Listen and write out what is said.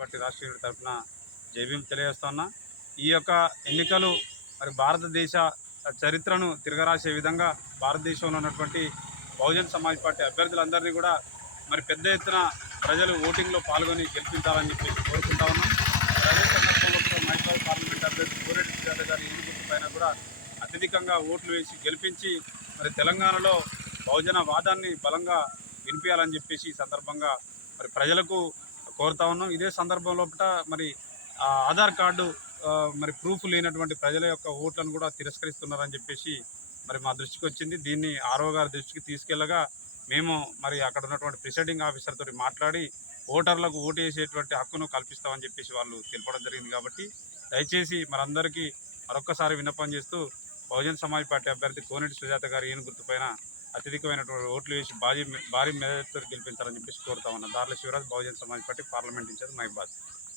Party Rashtriya తరఫున జైభీం తెలియజేస్తున్నా. ఈ యొక్క ఎన్నికలు మరి భారతదేశ చరిత్రను తిరగరాసే విధంగా భారతదేశంలో ఉన్నటువంటి బహుజన్ సమాజ్ పార్టీ అభ్యర్థులందరినీ కూడా మరి పెద్ద ఎత్తున ప్రజలు ఓటింగ్లో పాల్గొని గెలిపించాలని చెప్పేసి కోరుకుంటా ఉన్నాం. అదే సందర్భంలో కూడా మహబూబాబాద్ పార్లమెంట్ అభ్యర్థి కోరెడ్డి సుజాత గారి ఏనుగుర్తు పైన కూడా అత్యధికంగా ఓట్లు వేసి గెలిపించి మరి తెలంగాణలో బహుజన వాదాన్ని బలంగా వినిపించాలని చెప్పేసి ఈ సందర్భంగా మరి ప్రజలకు కోరుతా ఉన్నాం. ఇదే సందర్భంలో మరి ఆధార్ కార్డు మరి ప్రూఫ్ లేనటువంటి ప్రజల యొక్క ఓట్లను కూడా తిరస్కరిస్తున్నారని చెప్పేసి మరి మా దృష్టికి వచ్చింది. దీన్ని ఆర్ఓ గారి దృష్టికి తీసుకెళ్లగా మేము మరి అక్కడ ఉన్నటువంటి ప్రిసైడింగ్ ఆఫీసర్ తోటి మాట్లాడి ఓటర్లకు ఓటు వేసేటువంటి హక్కును కల్పిస్తామని చెప్పేసి వాళ్ళు తెలపడం జరిగింది. కాబట్టి దయచేసి మనందరికీ మరొక్కసారి విన్నపం చేస్తూ బహుజన్ సమాజ్ పార్టీ అభ్యర్థి కోనేటి సుజాత గారి ఏనుగుర్తు పైన అత్యధికమైనటువంటి ఓట్లు వేసి భారీ మెజార్టీతో గెలిపించాలని చెప్పేసి కోరుతా ఉన్నాం. Darla Shivraj, Bahujan Samaj party parliament incharge, Mahabubabad.